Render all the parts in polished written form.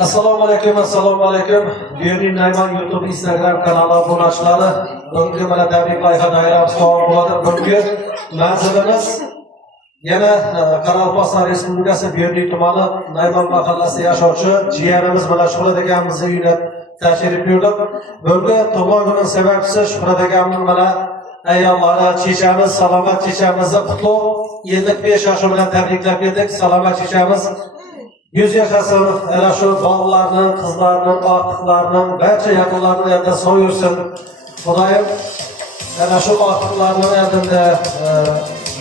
Assalomu alaykum. Berlin Nayman YouTube Instagram kanali obunachilari. Bugungi mana tabrik loyihalari savob bo'ladi. Bugungi manzilimiz yana Qoraqalpog'iston Respublikasi Berlin tumani Nayman mahallasi yashovchi jiyanimiz bilan Shuhrat akamizning uyida tashrif buyurdik. Bugungi tug'ilgan kuni sababchisi Shuhrat akamning bilan ayyollari chechamiz, salomat chechamizni qutlug 75 yoshi bilan tabriklab keldik. Salomat chechamiz 100 yashasın, ana shu bog'larning, qizlarning, ortiqlarning barcha yaqinlarini yerda so'yursin. Xudoyim ana shu ortiqlarning yerdida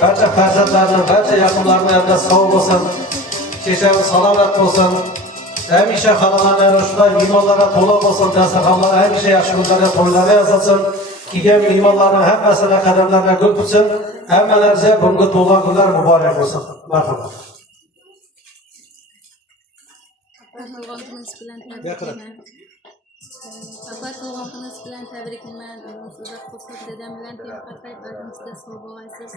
barcha farzandlarning, barcha yaqinlarini yerda sog' bo'lsin. Chechamiz salomat bo'lsin. Hamisha xonadonlar shunday mehmonlarga to'la bo'lsin, dasturxonlar hamisha yaxshi kunlarga to'ylarga yozilsin. Kelgan mehmonlarning hammasiga qadamlarga gul bitsin. Hammalaringizga bunga to'g'ri kunlar muborak bo'lsin. Marhamat. Tug'ilganingiz bilan tabriklayman. Papa tug'ilganingiz bilan tabriklayman. Sizlar xursand dadam bilan tepqatay qadimizda sog' bo'lasiz.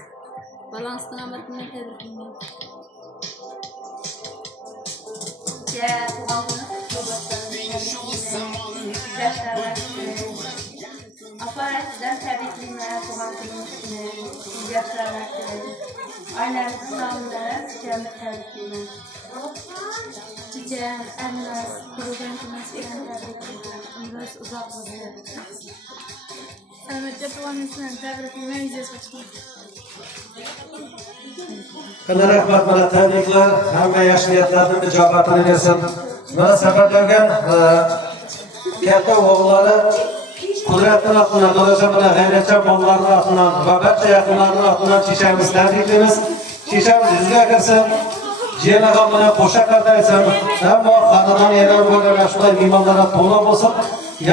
Balansdan omad bilan tabriklayman. Apa sizden tabriklayman. Tug'ilganingizni yaşlarlar dilerim. Ailenizin namında sizden tabriklayman. Cicem, Elmas, tug'ilganingiz bilan tabriklayman. Umringiz uzoq bo'lsin. Salomatga tug'ilganingiz bilan tabriklayman. Yuzingizga chiqing. Qanday rahmat bilan tabriklar, hamma yaxshi niyatlarning ijobatini bersin. Mana safarlarga katta o'g'illari Qudratli atidan, To'lajon bilan g'ayratchan bolalarning atidan va barcha yaqinlarning atidan chechamiz tabriklaymiz. Chechamiz yuzga kirsin. Jiyanag'am bilan qo'sha qardaysan. Ammo xonadon yerlar bo'lgan shunday mehmonlarga to'la bo'lsin.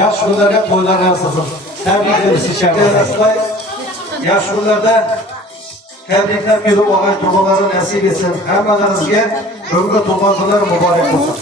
Yaxshi kunlarga to'ylarga yashasin. Tabriklaymiz chechamiz. Yaxshi kunlarda tabriklar berib og'ay tug'ilari nasib etsin. Hammalaringizga bugungi tug'ilganlar muborak bo'lsin.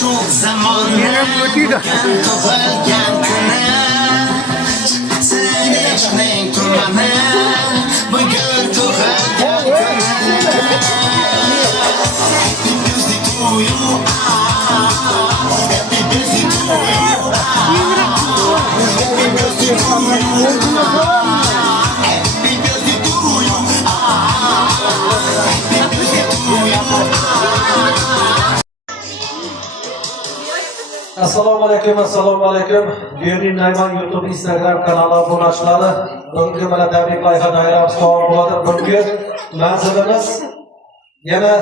Şu zaman tug'ilgan kuni sevishning tumani bugun tug'ilgan kuni Happy birthday to you Happy birthday to you Happy birthday to you Happy birthday to you Happy birthday to you Assalomu alaykum. Berlin Nayman YouTube Instagram kanali obunachilari. Bugungi mana tabrik loyihalari savob bo'ladi. Bugungi manzilimiz yana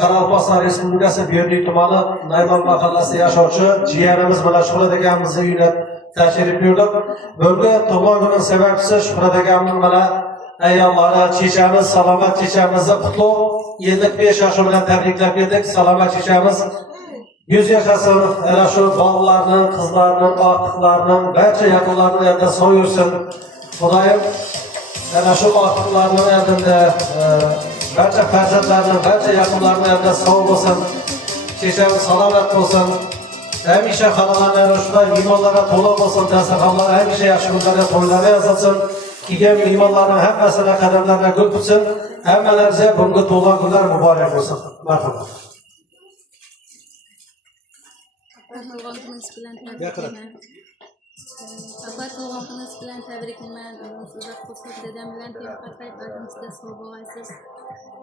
Qoraqalpog'iston Respublikasi Berlin tumani Nayman mahallasi yashovchi jiyanimiz bilan Shuhrat akamizning uyida tashrif buyurdik. Bugungi tug'ilgan kuni sababchisi Shuhrat akamning bilan ayyollari chechamiz, salomat chechamizni qutlug 75 yoshi bilan tabriklab keldik. Salomat chechamiz 100 yashasın, ana shu bog'larning, qizlarning, ortiqlarning barcha yaqinlarini yerda so'yursin. Xudoyim ana shu ortiqlarning yerdida barcha farzandlarning, barcha yaqinlarini yerda sog' bo'lsin. Chechamiz salomat bo'lsin. Hamisha xonadonlar shunday mehmonlarga to'la bo'lsin, dasturxonlar hamisha yaxshi kunlarga to'ylarga yozilsin. Kelgan mehmonlarning hammasiga qadamlarga gul bitsin. Hammalaringizga bunga to'g'ri kunlar muborak bo'lsin. Marhamat. Tug'ilganingiz bilan tabriklayman. Papa tug'ilganingiz bilan tabriklayman. Sizlar xursand dadam bilan tepqatay qadimizda sog' bo'lasiz.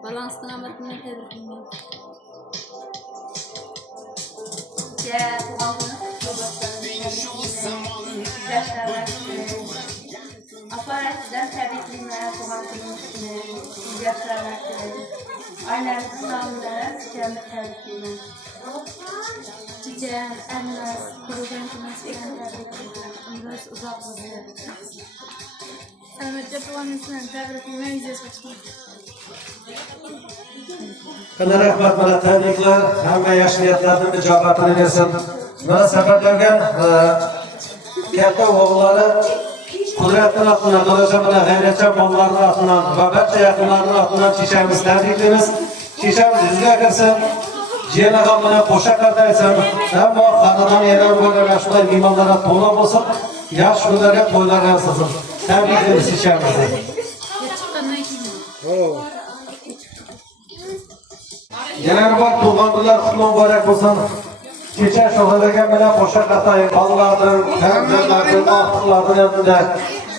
Balansdan omad bilan tabriklayman. Apa sizden tabriklayman. Tug'ilganingizni yaşlarlar dilerim. Ailenizin namında sizden tabriklayman. Cicem, Elmas, tug'ilganingiz bilan tabriklayman. Umringiz uzoq bo'lsin. Salomatga tug'ilganingiz bilan tabriklayman. Yuzingizga chiqing. Qanday rahmat bilan tabriklar, hamma yaxshi niyatlarning ijobatini bersin. Mana safarlarga katta o'g'illari Qudratli atından, Dadaşamına, Gayretçen bollarının atından ve barcha yaqinlarının atından çiçeğimiz tabriklaymiz. Çiçeğimiz yüzüge kirsin. Jiyani ham bilan qo'sha qartaysan. Ammo xonadon yerlar bo'lgan shunday mehmonlarga to'la bo'lsin. Yaxshi kunlarga to'ylar yashasin. Tabriklaymiz çiçeğimizni. Yana bir bor tug'ilgan kunlar qutlug' muborak bo'lsin. Kecha sho'xlagan bilan qo'sha qartay, bolalarning, farzandlarning, oxirlarning yanında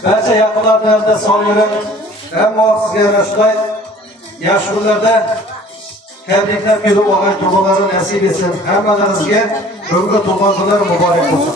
barcha yaqinlarning yanında sog' yuring. Ammo sizga yana shunday yaxshi kunlarda tabriklar kelib olgan tug'ilganlar nasib etsin. Hammalaringizga bugungi tug'ilgan kunlar muborak bo'lsin.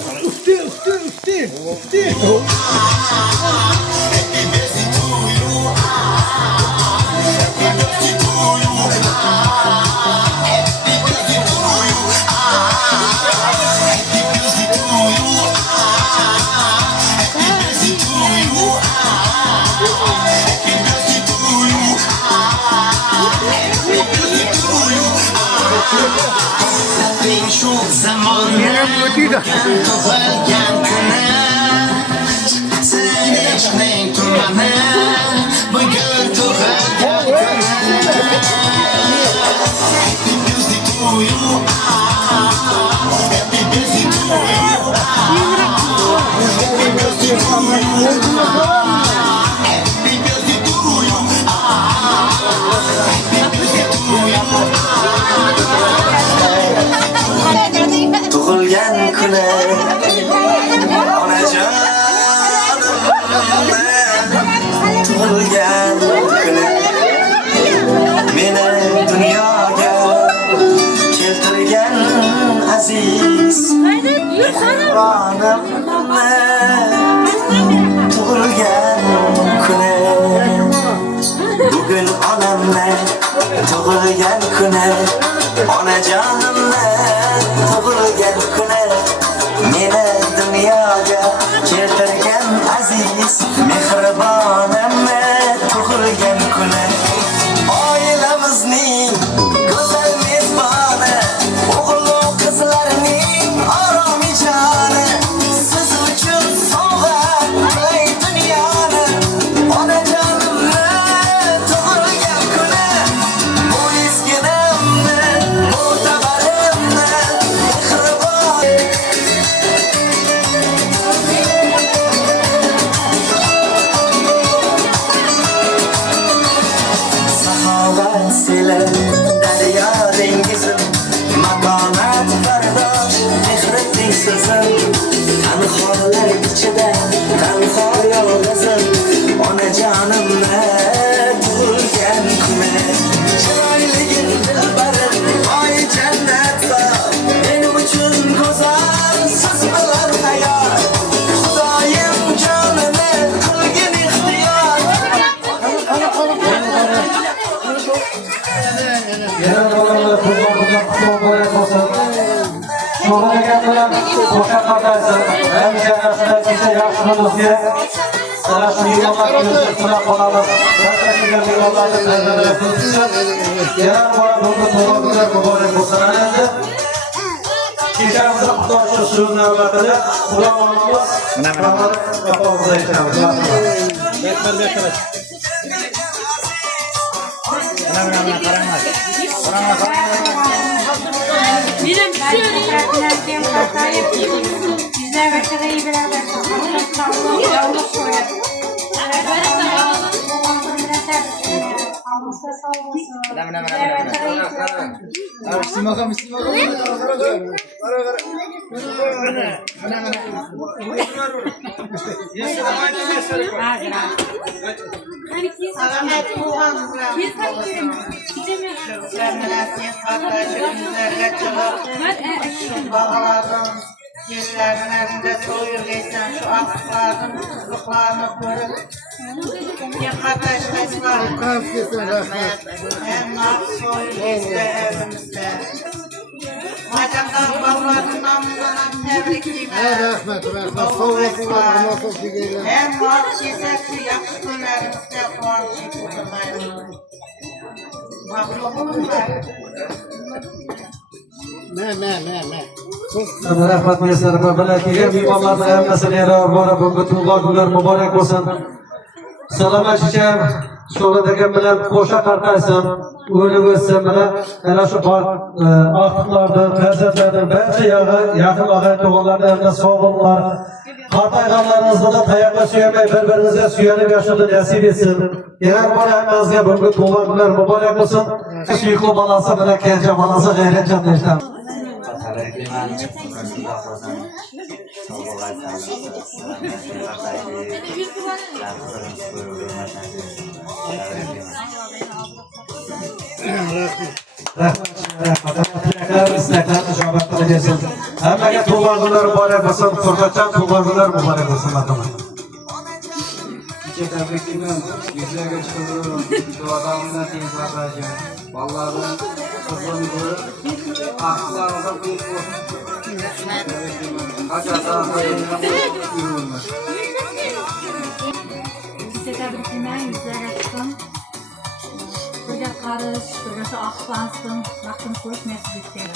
Şu zamanlar tug'ilgan kuni sevishning tumani bugun tug'ilgan kuni Happy birthday to you Happy birthday to you Happy birthday to you Happy birthday to you Happy birthday to you Tug'ilgan kuni onajonim tug'ilgan kuni meni dunyoga keltirgan aziz mehronim tug'ilgan kuni bugun onamni tug'ilgan kuni onajonimni tug'ilgan kuni meni dunyoga keltirgan aziz mehribonimni tug'ilgan kuni oilamizning go'zal mezboni o'g'il qizlarning oromijoni siz uchun sovg'a qilay dunyoni onajonimni tug'ilgan kuni bu eskinimni mo'tabarimni mehribon saxovat seli daryo dengizim makonat bardosh mehri tengsizim tanholar ichida tanho yolg'izim onajonimni tug'ilgan kuni chiroyligim dilbarim oy jannatda men uchun go'zal siz bilan hayot xudoyim jonini qilgin ixtiyor Yana bolalar tug'ilgan kunlar qutlug' muborak bo'lsin. Sho'xlagan bilan qo'sha qartaysan. Hamisha shunday kecha yaxshi kunimizga ana shu mehmonlar ko'zda qolamiz. Barcha kelgan mehmonlarni tayyorlab qo'yishsin. Yana bir bora bugungi tug'ilgan kunlar muborak bo'lsin. Endi kechamizni xudo shu so'z navbatida Xudoimiz Muhammad apamizga aytamiz. Yerlerin evinde soyuyorsan şu aklarını, kızlıklarını görüp ya kardeşler hem soyuyorsa evimizde. Bacaklar balların namından tebrikliyim. Rahmet, sağ olasın, Allah olsun. Hem var kesersi yakşı günlerimizde kuançı kurmayın. Baklı bunlar. Ne. Rahmat Meysar bilan kelgan mehmonlarning hammasini yana bugungi tug'ilgan kunlar muborak bo'lsin. Salomashisham Sho'radagi bilan qo'sha qarqaysin. O'lib o'tsin bilan ana shu ortiqlardan, farzandlardan barcha yaqin og'a to'g'onlardan hamda sog' bo'linglar. Qartayganlaringizni tayoqqa suyamay bir-biringizga suyanib yashashni nasib etsin. Yana bor hammamizga bugungi tug'ilgan kunlar muborak bo'lsin. Suyukli bolasi bilan kelja bolasi g'ayratjon eshitamiz. Hammaga tug'ilgan kunlar muborak bo'lsin. Qo'rqatchan tug'ilgan kunlar muborak bo'lsin. Tebriklayman. Yuzlarga chiqaverdim. Shu odamni tezlatacağım. Vallahi qizim ko'rib, aqllarimga qo'yib Tebriklayman. Yuzlarga chiqdim. Birga qarish, birga shu aqlansın. Vaqtini ko'rish nasib etgan.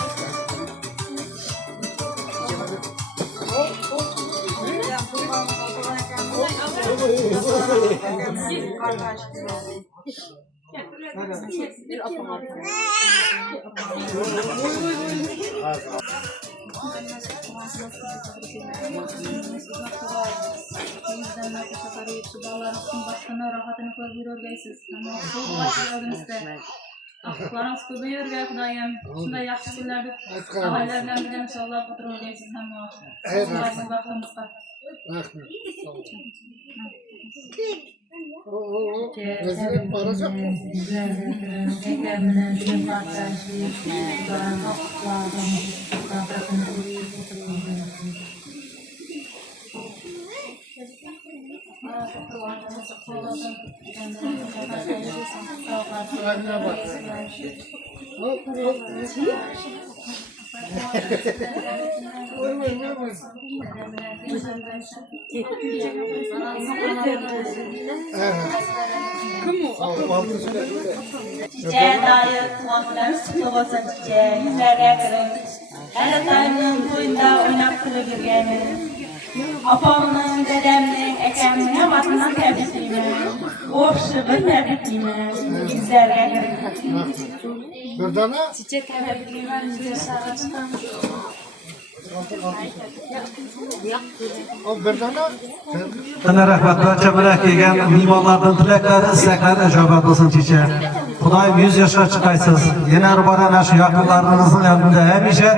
Ahlarınız ko'payar va Xudoyim shunday yaxshi kunlarda oilalar bilan birga inshaalloh o'tirib hamma. Vaqtimizga. Çiçeğe dair tuğanlarımız kutlu olsun çiçeğe, yüzlerine kırın. Her daimin toyunda oynap kılıbırgenin. Apamın, dedemnin, ekemnin yamatından tebrikliyim. Orşubu tebrikliyim. Yüzlerine kırın. Birdana? Çiçek tebrikliyim. Yüzlerine sarıştım. Birdana? Ana rahmat barcha bilan kelgan mehmonlardan tilaklari, istaklari ijobat bo'lsin checha. Xudoyim 100 yoshga chiqaysiz. Yana bor ana shu yaqinlaringizning yonida hamisha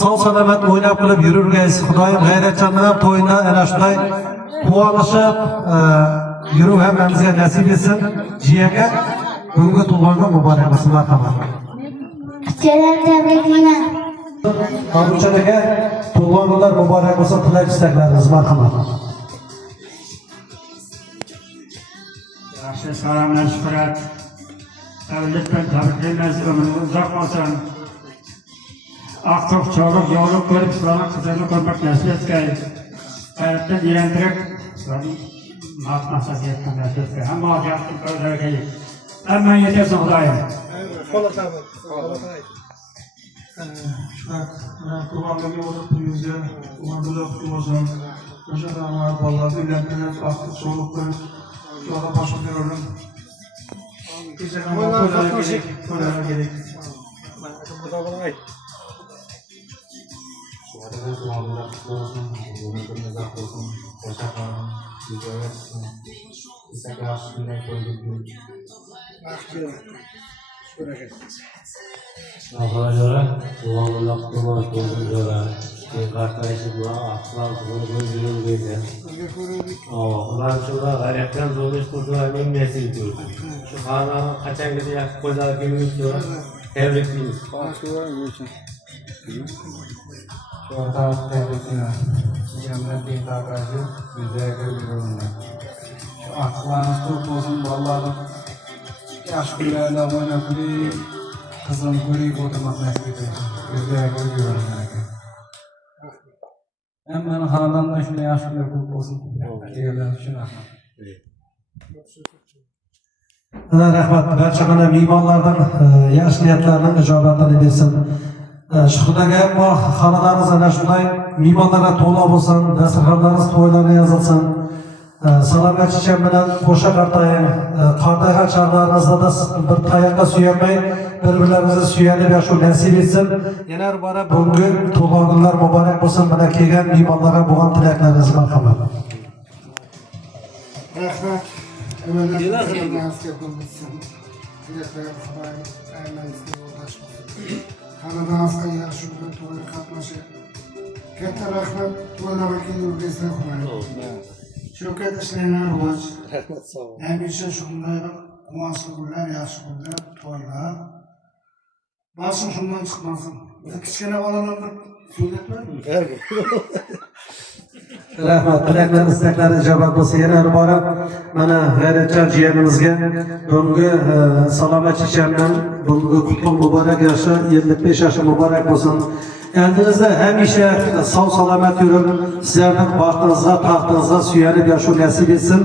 sog' salomat o'ynab qilib yururgaysiz. Xudoyim g'ayratchan bilan to'yda ana shunday quvonishib yurib hammamizga nasib etsin. Jiyaga bugungi tug'ilgan muborak bo'lsin marhamat. Chichalar tabriklayman. Qabulchan aka tug'ilgan kunlar muborak bo'lsin. Tilak istaklaringiz marhamat. Yaxshi salomlar shuhrat. Avlod bilan tabriklaymiz, umringiz uzoq bo'lsin. Aqtoq chog'ib yo'lib ko'rib, sizlarning qizlarni ko'rmak nasib etgay. Hayotda dilantirib, sizlarning maqsadiyatdan nasib etgay. Hamma yaxshi ko'rlarga. Hamma yetarsin Xudoyim. Kurbanlığı olup yüzde, kurbanlığı olsun. Yaşadan var, vallahi ilerleyen farklı çolukları, şu anda başka bir ürün. Geçen ama koylara gerek. Suaranya kurbanlar olsun, umurumuz uzak olsun. Koşa kalın, yüzlerine çıksın. İstekler üstüne koyduk. Ahırlara, kullanımda kurban koyduğunda, karşılaşıp aklar koyduğunu böyle. Ulan şurada gayretten zorluş kurduğuna emin nesil diyor. Şu kana kaçan gidi yak koyduğuna günümüz diyor. Tebrikliyiz. Şu anda tebrikler. Yanına bir takacı, güzel görünüyor. Şu aklarınız çok olsun, vallahi yaş günlerde oynayıp kızım göreyip oturmak nasip ediyor. Güzel görüyorum. Hemen halamdan da şuna yaş günler olsun. Diyelim şuna. Rahmat barcha mana mehmonlardan yaxshi niyatlarning ijobatini bersin. Shuhrdagi bu xonadonimiz ana shunday mehmonlarga to'la bo'lsin, dasturxonlarimiz to'ylarga yozilsin. Salomat checham bilan qo'sha qartayın. Qartaga chaqlarimizda da bir tayoqqa suyanmay, bir-birlarimizni suyanib yashash nasib etsin. Yana bora bugun tug'ilgan kunlar muborak bo'lsin. Mana kelgan mehmonlarga bo'lgan tilaklaringiz marhamat. Rahmat. Emelleriniz yapılmışsın. Dilekler haber emelinizde ulaşmasın. Kanadağızda yarışımda tuvalı katmaşı. Katta rahmet tuvalı vakil yurgaysa kumayın. Şevket işlerine ruvaç. Rahmet sağ olun. Hemşe şunlar, kumaşlı günler, yaşlı günler, tuvalar. Başım şundan çıkmasın. Küçükene balanlarını söyletmez mi? Rahmat, tilaklar, istaklar ijobat bo'lsa yana bora mana g'ayratchan jiyanimizga bugungi salomat chechamdan bugungi qutlug' muborak yoshi 75 yoshi muborak bo'lsin. Eldinizda hamisha sog' salomat yurib, sizlarning baxtingizga, taxtingizga suyanib yashash nasib etsin.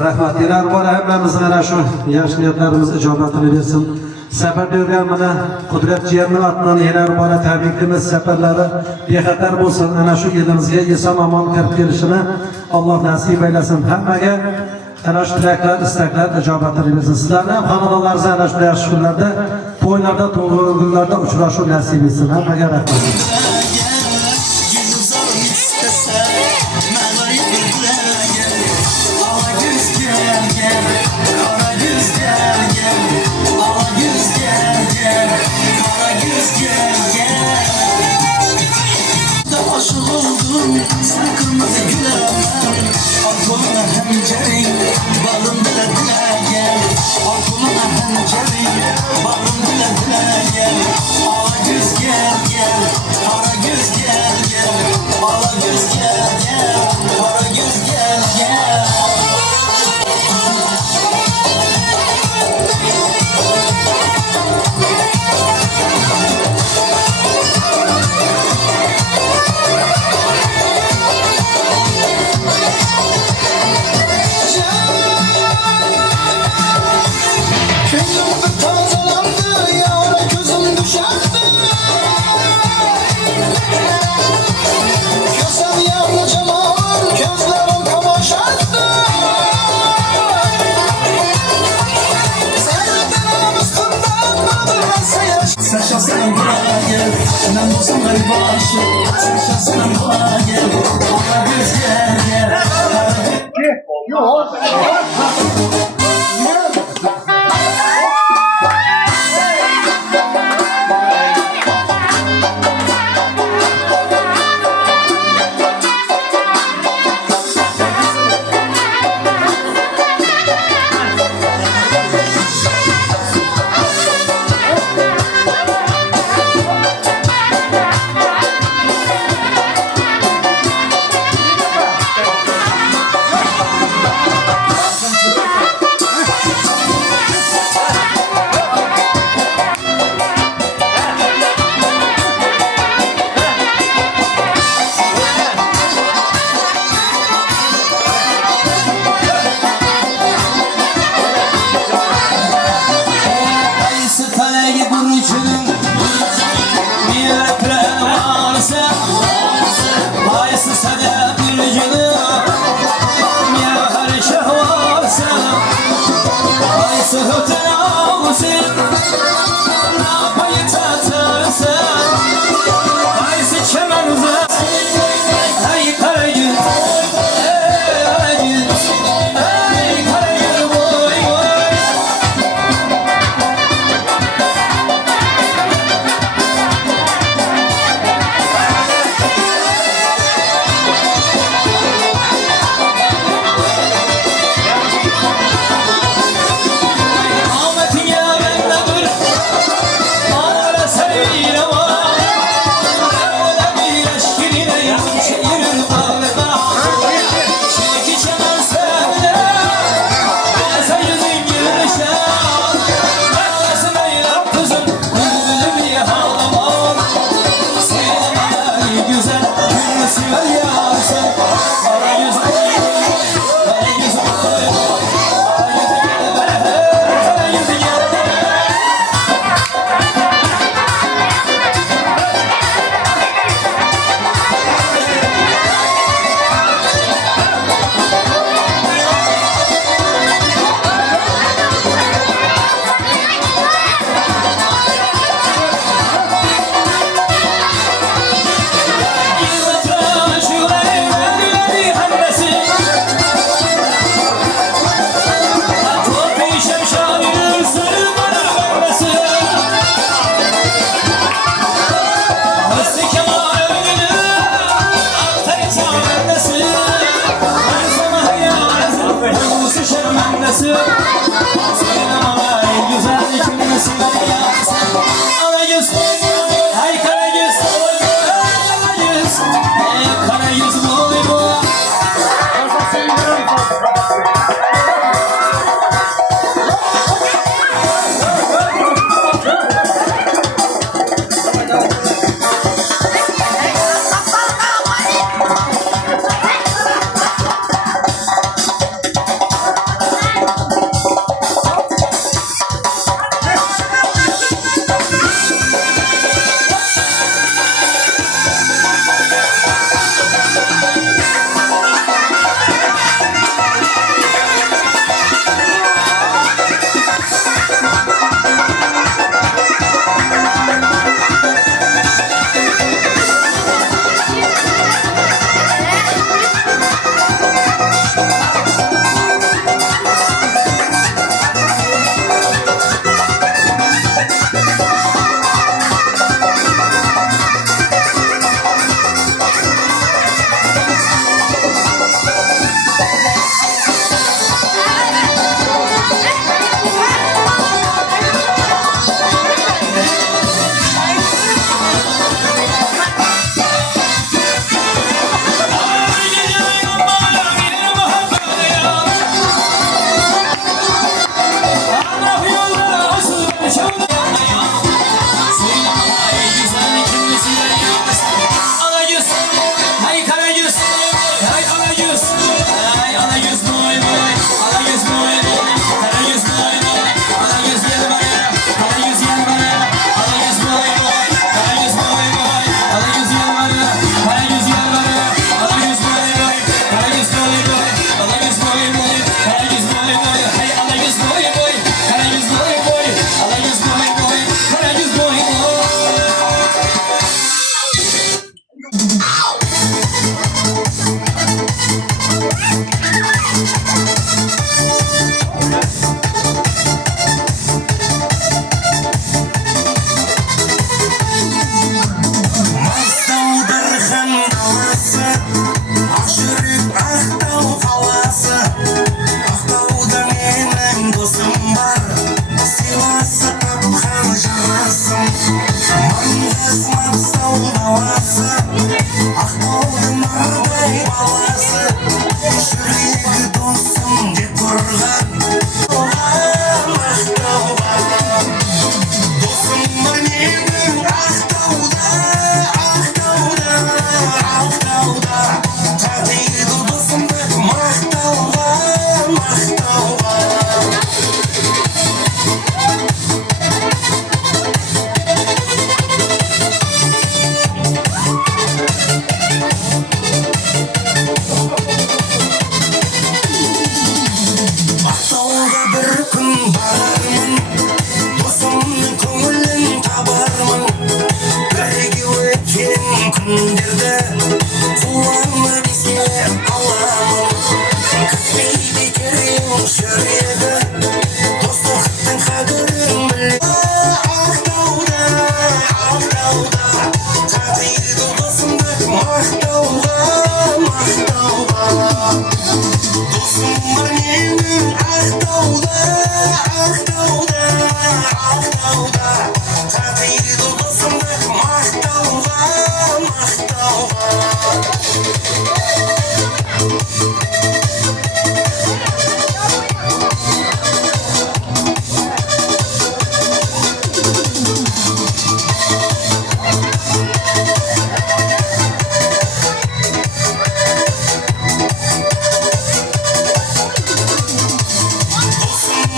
Rahmat, yana bora hammamizga ana shu yaxshi niyatlarimiz ijobatini bersin. Safar bergan mana Qudrat jiyanning atidan yana bora tabriklaymiz. Safarlari bexatar bo'lsin. Ana shu elimizga eson omon kirib kelishini Alloh nasib aylasin. Hammaga ana shu tilaklar, istaklar ijobatini bersin. Sizlarni ham xonadonlaringizda ana shu yaxshi kunlarda, to'ylarda, tug'ilgan kunlarda uchrashuv nasib etsin. Hammaga rahmat. Sen kırmızı gülemem Aklına hemcerin Balım bile dile gel Aklına hemcerin Balım bile dile gel Ala göz gel gel Kara göz gel gel Ala göz gel gel Kara göz gel gel Sen şahsına bana gel Ben olsam garibaşı Sen şahsına bana gel Bana göz gel gel Kızım yansın. Söyleme vay güzellikini sever yansın. Ana yüz, ay kara yüz, kara yüz, kara yüz boy boy.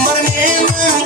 Money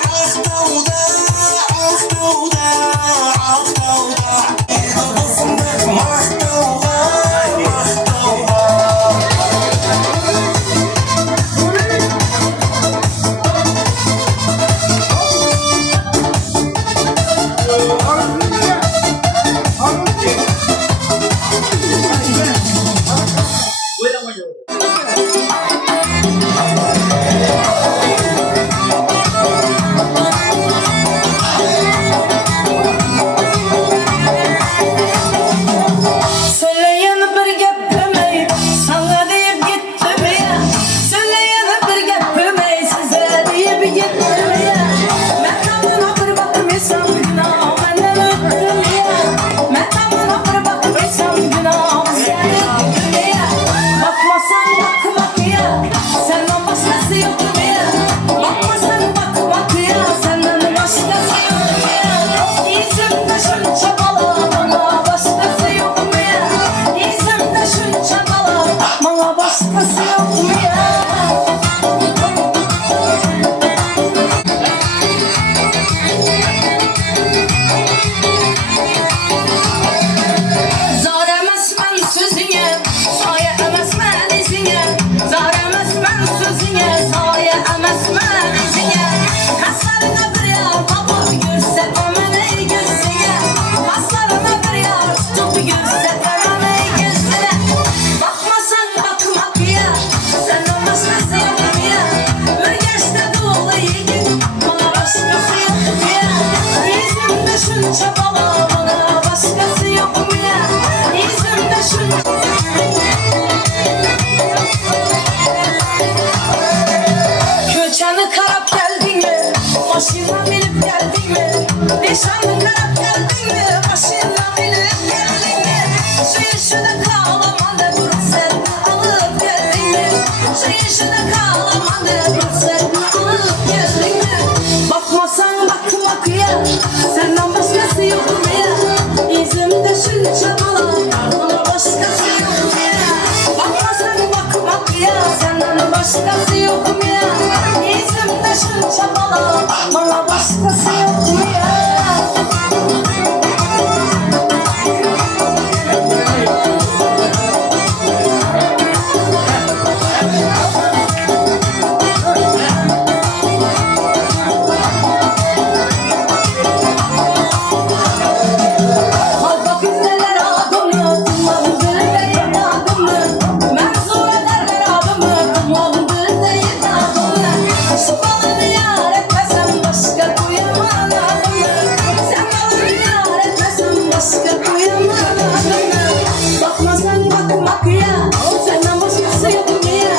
bakmak ya. Senden başkası yok mu ya?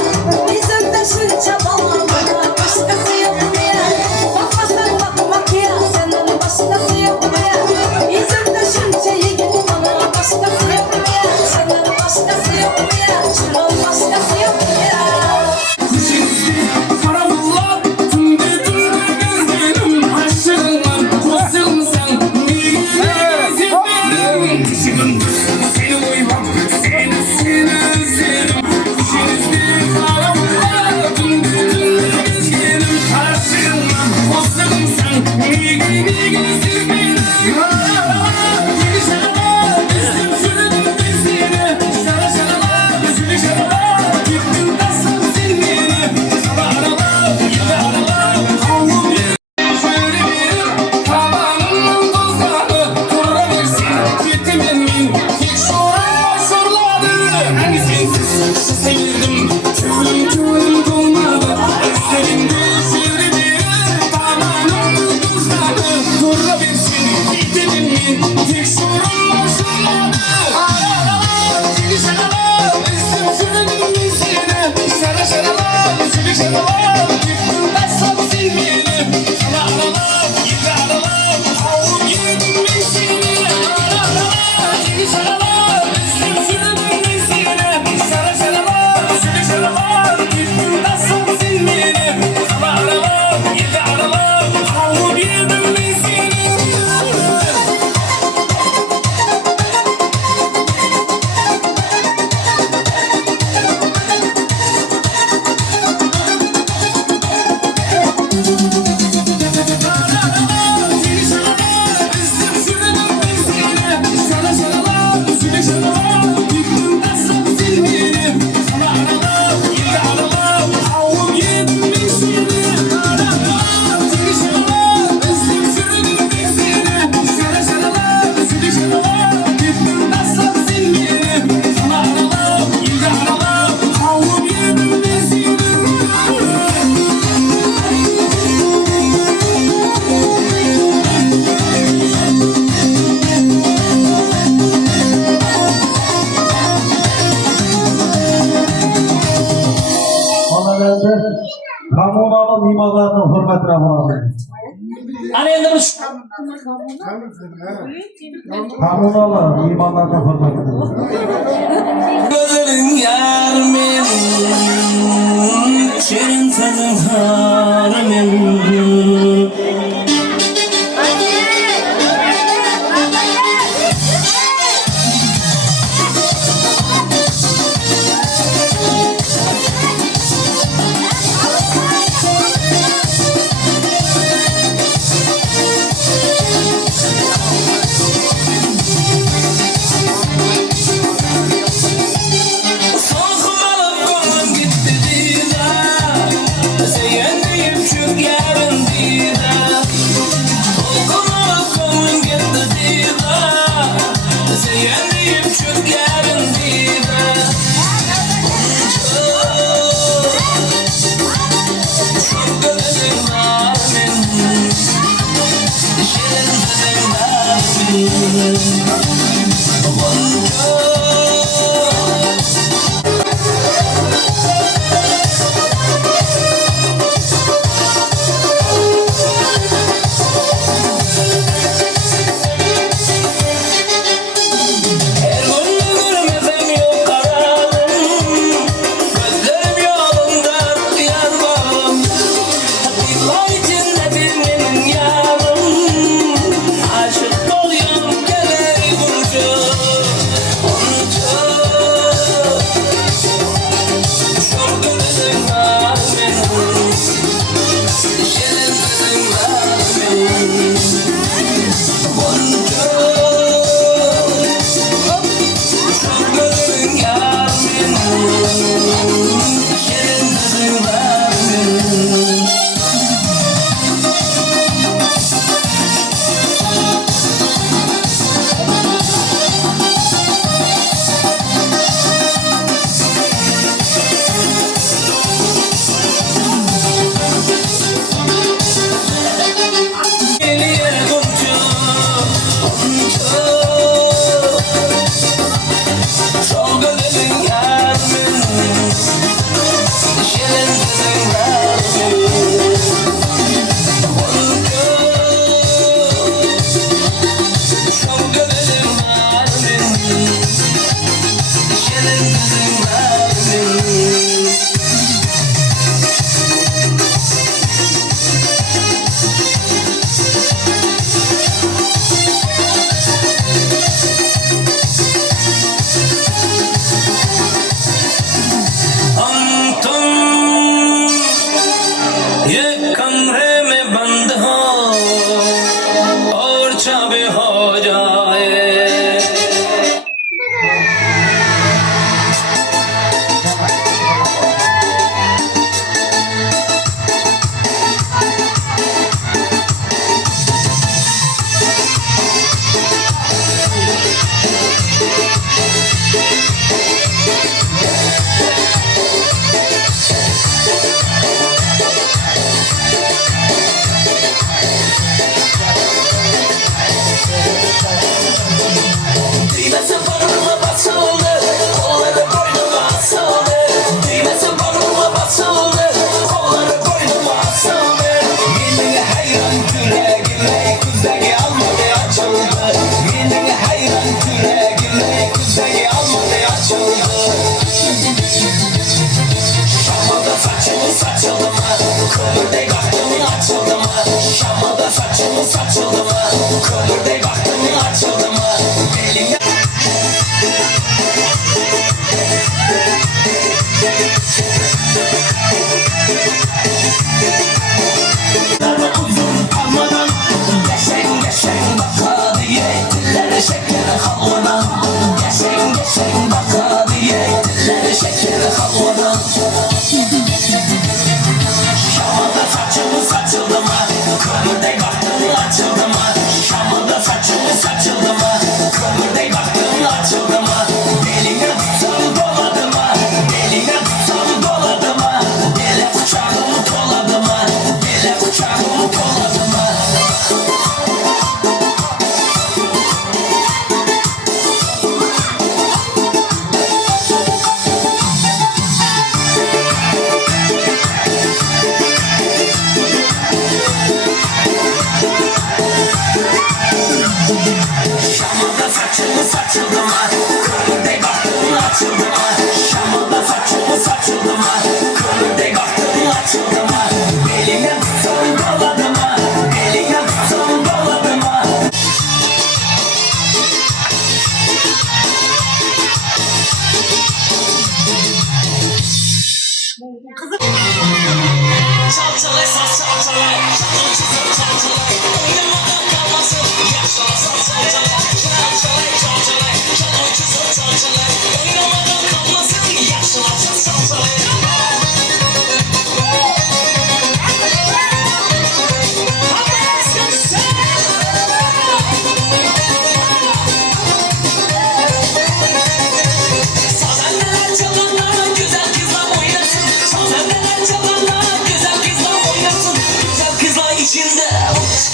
Bizim taşın çabalı bana başkası yok mu ya? Bakmasan bakmak ya. Senden başkası yok mu ya? Bizim taşın şeyi gibi bana başkası yok mu ya? Senden başkası yok mu ya? Şunun başkası yok mu ya? Karanlıklar, tümde gözlerim aşığım var, kozum sen, neyim gündüz, seni uyumak, seni özlerim. Kuşinizde karanlıklar, tümde gözlerim aşığım var, kozum sen, neyim gündüz. Sevildim, tüm dolmadı. Üstlerinde şöyle tamamım tuzladı. Durabilsin, gidelim mi? Tek sorun başlamadı. Seni şaralar, üstüm şöyle yüzüne. Şara şaralar, şöyle şaralar. Gittim taşlam silmeni. Sana aralar, yedi aralar. Avun yedim ben seni. Aralar, seni şaralar, üstüm şöyle yüzüne. Şara şaralar, şöyle şaralar. Gittim taşlam silmeni. Sana aralar, yedi aralar. Avun yedim ben seni. Onlardan kommunal mimarlarının hürmetine bulunmayın. Ana endi biz Kommunal mimarlarının hürmetine bulunmayın. Gözlerin yar benim, şirin sözün harım. gelin kızım razı. Son göbelim halim, gelin kızım razı. तुम ये कमरे में बंद हो और चाबी हो जाए Düğmesi burnuma basıldı, kolları boynuma asıldı. Düğmesi burnuma basıldı, kolları boynuma asıldı. Kendine hayran yüreğimle kuzdaki almadı açıldı. Kendine hayran yüreğimle kuzdaki almadı açıldı. Şamada saçımı saçıldı mı, kömürde baktımı açıldı mı? Şamada saçımı saçıldı mı, kömürde baktımı açıldı mı? Beline uzun parmadan geçen geçen baka diye dillere şekeri halvadan. Geçen geçen baka diye dillere şekeri halvadan. Şamada saçımı saçıldı mı, kömürde baktımı açıldı mı? Şamada saçımı saçıldı mı, kömürde baktımı açıldı mı? Beline tutsam doladı mı, beline tutsam doladı mı? Bele uçağımı doladı mı, bele uçağımı doladı mı? Şamada saçımı saçıldı mı, kömürde baktımı açıldı mı? Şamada saçımı saçıldı mı, kömürde baktımı açıldı mı? Beline tutsam doladı mı, beline tutsam doladı mı? Çalçalay çalçalay, çalın çizim çalçalay. Oynamadan kalmasın, yaşasın çalçalay. Çalçalay çalçalay, çalın çizim çalçalay. Oynamadan kalmasın, yaşasın çalçalay. Sazendeler çalanlar, güzel kızlar oynasın. Sazendeler çalanlar, güzel kızlar oynasın. Güzel kızlar içinde,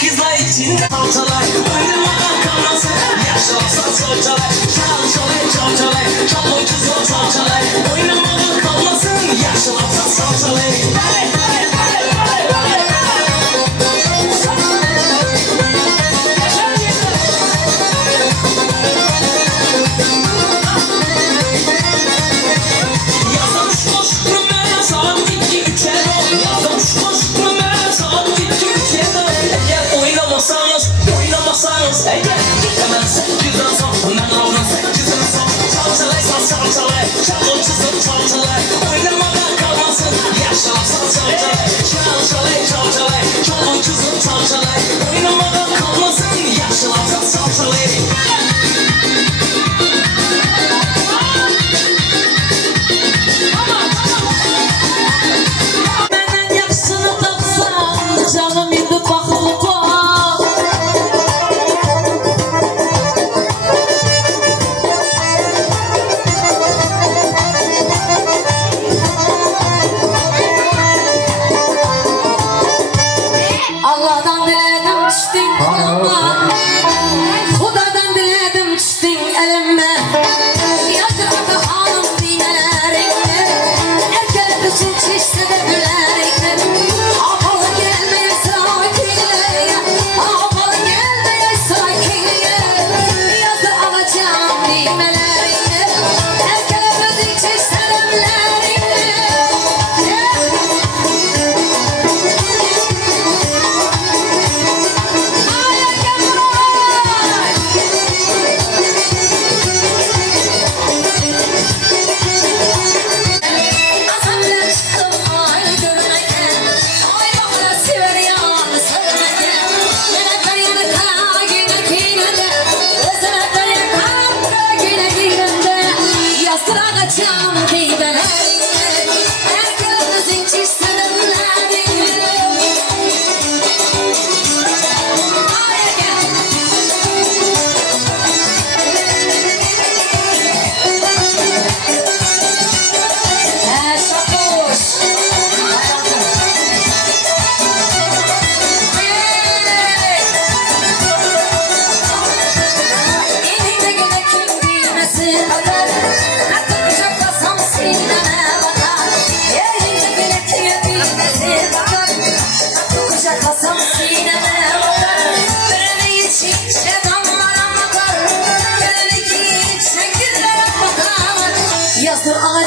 kızlar içinde. Çalçalay, oynamadan kalmasın, yaşasın çalçalay. Çalçalay çalçalay, çalın kızım çalçalay. Oynamadan kalmasın, yaşasın çalçalay. Yazmış koşturma saat 2-3'e doğru. Yazmış koşturma saat 2-3'e doğru. Eğer oynamasanız eğer hemen 8'den son, ben aldım 8'den son. Çalçalay çalçalay, çalın çizim çalçalay. Oynamadan kalmasın, yaşasın çalçalay. Çalçalay çalçalay, çalın çizim çalçalay. Oynamadan kalmasın, yaşasın çalçalay. Benden yaxşısını tapsan, canım indi baxılıp bax. Allah'dan diledim düştün koluma. Hudadan diledim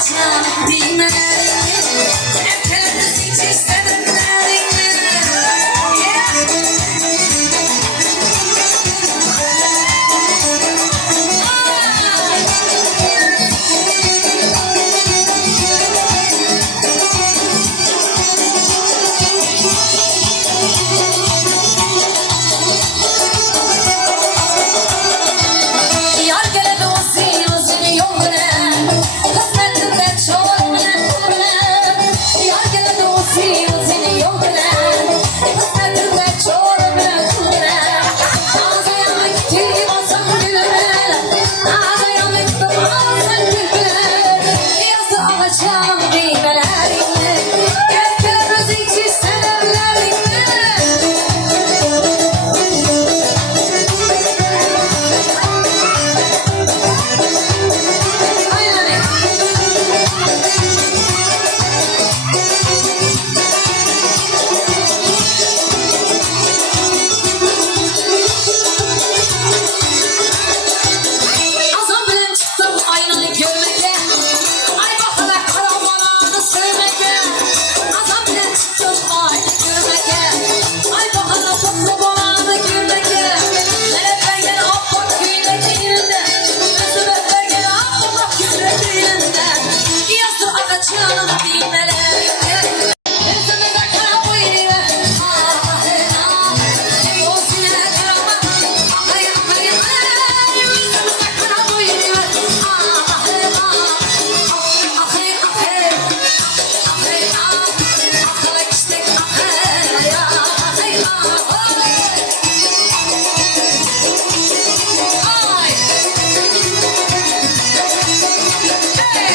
alacağım dinle. Erteleriz hiç istediklerini. Yar geledi uzun uzun yol bilen, kısmetinde çoğul bilen kul bilen. Yar geledi uzun uzun yol bilen, kısmetinde çoğul bilen kul bilen. Ağzaya mektup alsam gül bilen, ağzaya mektup alsam gül bilen. Yazı alacağım düğmelerini, erteleriz hiç istemelerini. Azam bilen çıktım aynayı görmeye. Ay bakala karavanı sevmeye. Azam bilen çıktım aynayı görmeye. Ay bakala toplamanı görmeye. Melekler gene affak güylediğinde. Mesutlar gene affak güylediğinde. Yazdır akacağım bilmelerinde. Yüzümüze kara boynuyor. Ah ah. O sinir karama. Ah ay ah ay ah. Yüzümüze kara boynuyor. Ah ah ah. Ah ay ah ay. Ah ay ah. Akala kiştek ah ay. Ah ay ah. Ay. Hey.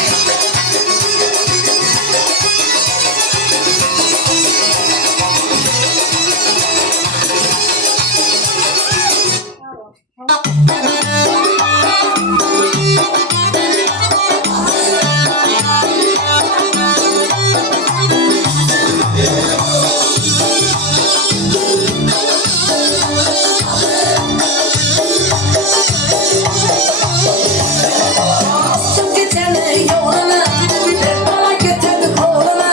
Astım geceni yolunu, bir bala götürdük oğlunu.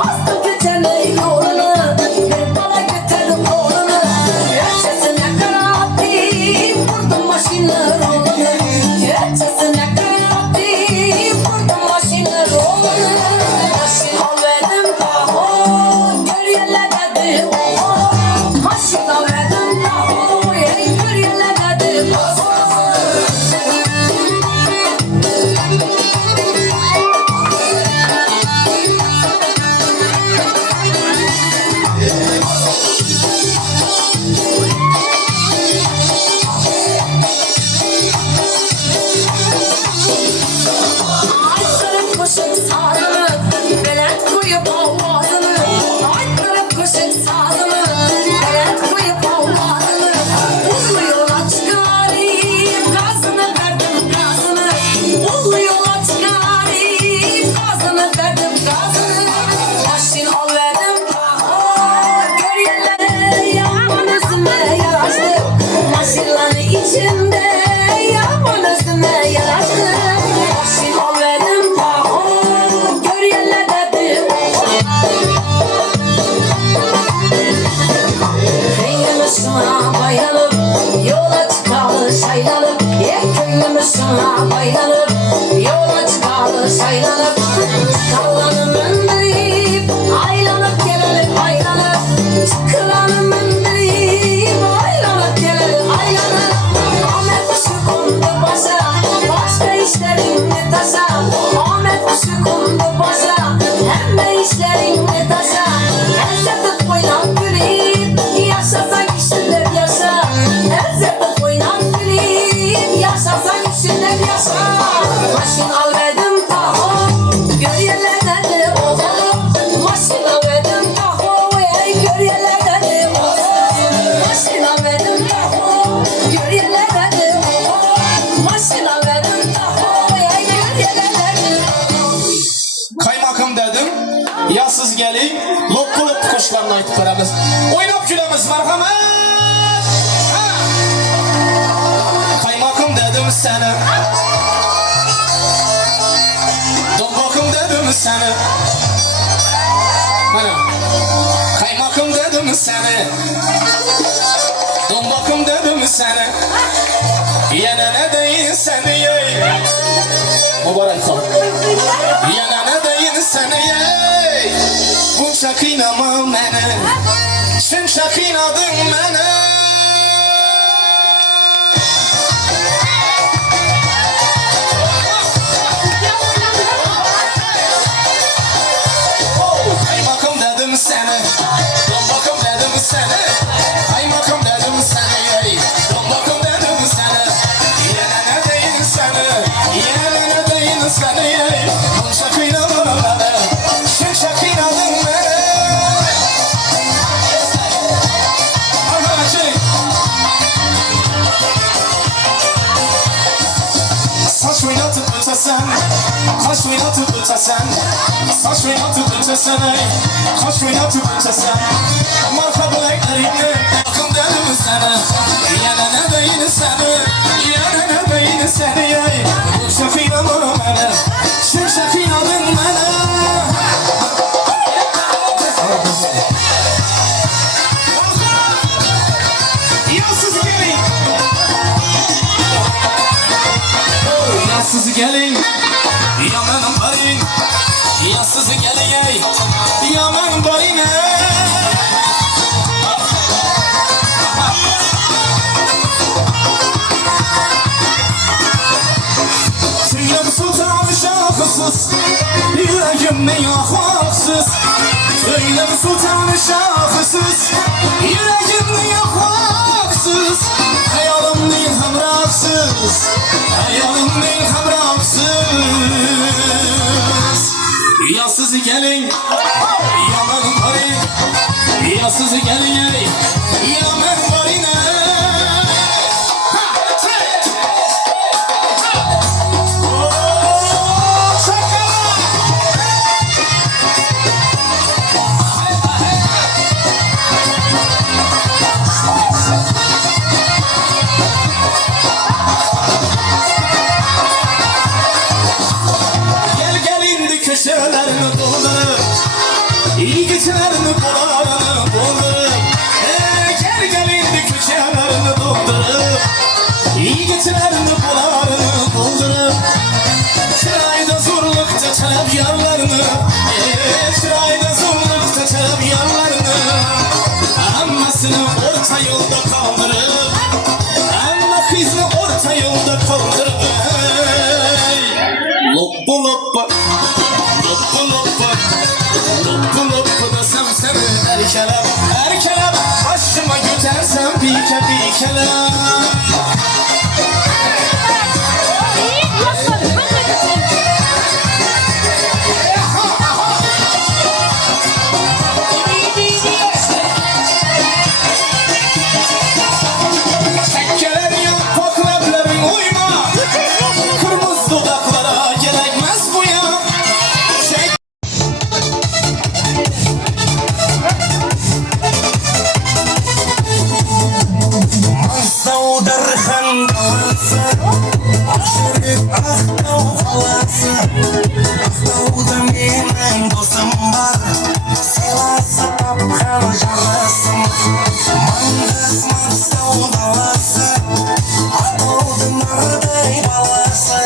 Astım geceni yolunu, bir bala götürdük oğlunu. Yaşasına karattım, vurdum maşını rolunu. Yaşasına karattım, vurdum maşını rolunu. Maşın al verdim kaho, gör yerle dedi oho. Maşın al verdim kaho, gör yerle dedi oho. Aytlarım kuşun sazını, belet koyup avazını. Aytlarım kuşun sazını, belet koyup avazını. Uzun yola çıkarıp gazını verdim gazını. Uzun yola çıkarıp gazını verdim gazını. Maşin al verdim kaho, gör yerlere yaman üzüme yaraştı. Maşinların içinde yaman üzüme yaraştı. Maşin al verdim kaho, gör yerlere dedi Köyümüzüne baylanıp, yola çıkalı saylanıp. Köyümüzüne baylanıp, yola çıkalı saylanıp. Kallanım öndeyip, aylanıp gelelim aylanıp. Çıkılanım öndeyip, aylanıp gelelim aylanıp. Ahmet kuşu kondu başa, başka işlerim ne taşa. Ahmet kuşu kondu başa, hem de işlerim ne taşa. Ezzetip oynan gülüp, yaşasan işler yaşa. Ezzetip oynan gülüp, yaşasan işler yaşa. Maşin al verdim taho, gör yerlerde de oho. Maşin al verdim taho, gör yerlerde de oho. Maşin al verdim taho, gör yerlerde de oho. Maşin al verdim taho, gör yerlerde de oho. Kaymakam dedim, ya siz gelin, loppu loppu kuşlarını aytıp veremiz. Oynap gülemiz merhamet. Ha! Kaymakam dedim sana. Dombakım seni. Bana kaymakım dedim seni. Dombakım dedim seni. Yine ne deyin seni yey. Mübarek ol. Yine ne deyin seni yey. Bunca kıynama beni. Şunca kıynadın beni. Kaymakım dedim seni. Dombakım dedim seni. Kaymakım dedim seni yey. Dombakım dedim seni. Yine ne deyin seni. Yine ne deyin seni yey. Bunca kıynama beni. Şunca kıynadın beni. Saç oynatıp ötesen, kaş oynatıp ötesen, saç oynatıp ötesen, kaş oynatıp ötesen, marka bileklerini yakın dedim sana, yana ne deyin seni, yana ne deyin seni, bu şefin alın beni, şu şefin alın beni. Yassız gelin, yamanın barin. Yassız gelin ey, yamanın barin ey. Tüylüm sultan şahsız, yüreğimden yahaksız. Tüylüm sultan şahsız, yüreğimden yahaksız. Hayalimden hamraksız, hayalimden hamraksız. Yassız gelin, yaman barin. Yassız gelin ey, yaman barin ey. Köşelerini doldurup, iyi geçelerini kolarını doldurup, gel indi köşelerini doldurup, iyi geçelerini kolarını doldurup, çırayda zorlukta çalıp yarlarını, çırayda zorlukta çalıp yarlarını, ammasını orta yolda kaldırıp, amma kızını orta yolda kaldırıp, loppu loppu. Loppu loppu desem seni erkelem, erkelem. Başıma götürsem bir kelem. Çekkeler yok, kokleplerin uyma. Kırmızı dudaklara gerekmez bu ya. Darхан dalası, aşırı Aqtau qalası. Aqtauda mening do'stim bor, sevasi topgan jarrasim. Mangas Maqtau dalasi, Aqtauda narday balasi.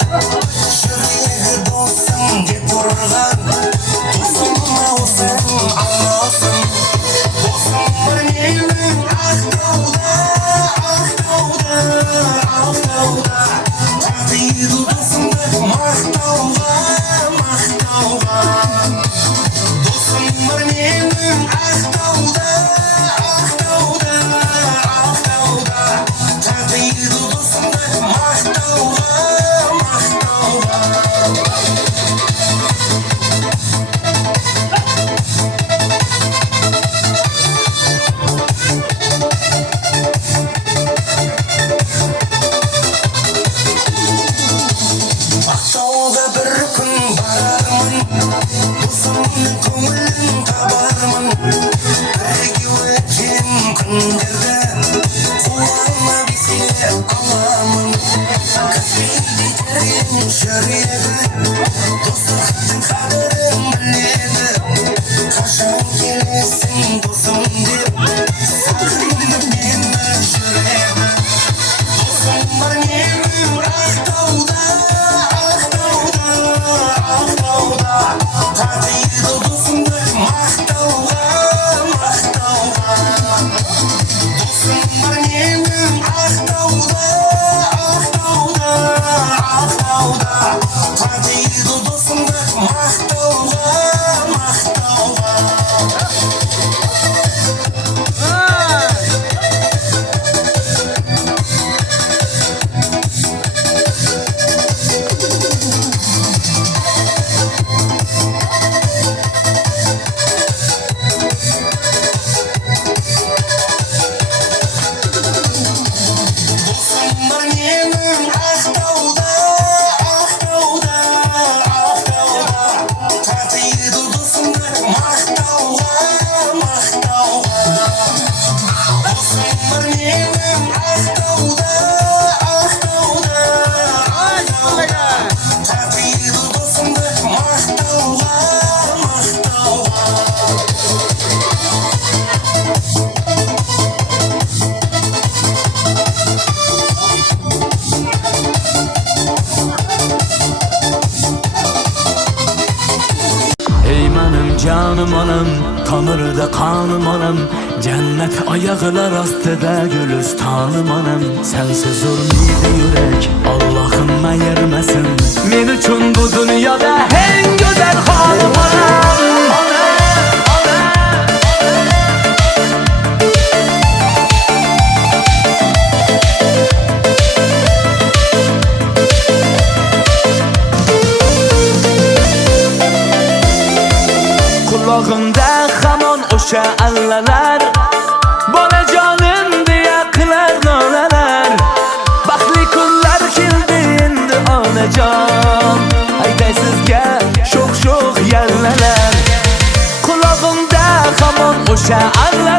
Shirligi do'stim deb turgan, do'stimni o'zim allosim. Do'stim bir mening Aqtauda. Taqdiru do'stimni maqtovga, maqtovga. Do'stim bir mening Aqtauda, Aqtauda, Aqtauda. Taqdiru do'stimni maqtovga, maqtovga. Tatiydi dostumda maqtauga Dostumlar menim aqtauda Tatiydi dostumda maqtauga Ey benim canım anam, Tanrı'da kanım anam, cennet ayaklar astıda gülüstanım anam. Sensiz ölmeydi yürek, Allah'ım ayırmasın. Men üçün bu dünyada en güzel hanım anam. Kulağımda hamon o'sha allalar, bolajonim deya qilar nolalar. Baxtli kunlar keldi endi onajon, hayday sizga sho'x yallalar. Kulağımda hamon o'sha allalar